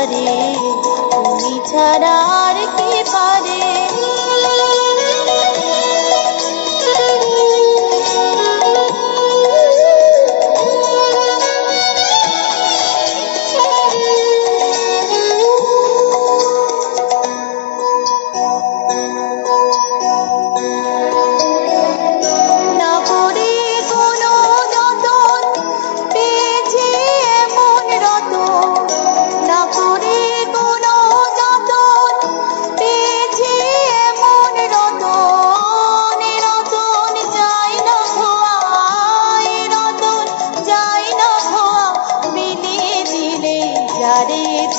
সংসারে তুমি ছাড়া আর কে পারে।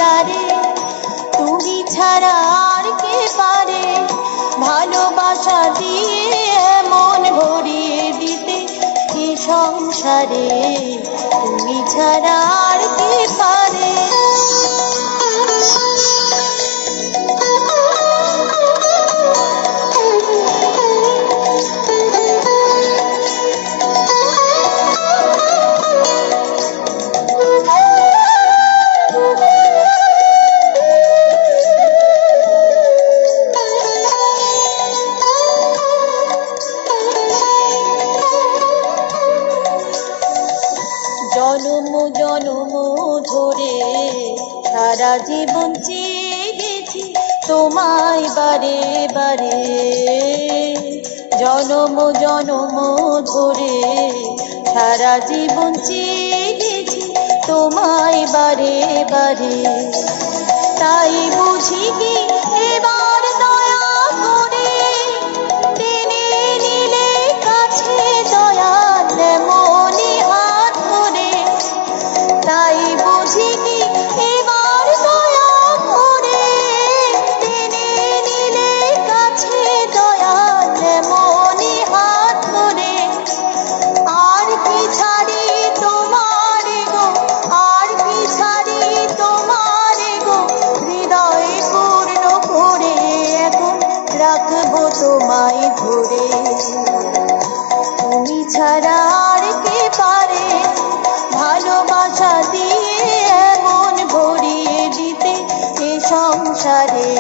তারে তুমি ছাড়া আর কে পারে ভালোবাসা দিয়ে মন ভরিয়ে দিতে এ সংসারে তুমি ছাড়া আর কে পারে। জনম জনম ধরে সারা জীবন চেয়ে গেছি তোমায় বারে বারে। জনম জনম ধরে সারা জীবন চেয়ে গেছি তোমায় বারে বারে। তাই বুঝি কি এবার দয়া করে টেনে নিলে কাছে দয়াল মনে হাত ধরে। তাই বুঝি কি এবার দয়া করে টেনে নিলে কাছে দয়াল মনে হাত ধরে। আর কি ছাড়ি তোমার গো, আর কি ছাড়ি তোমার গো, হৃদয়ে পূর্ণ করে এখন রাখবো তোমায় ধরে। তুমি ছাড়া আর কে পারে ভালোবাসা দিয়ে মন ভরিয়ে দিতে এ সংসারে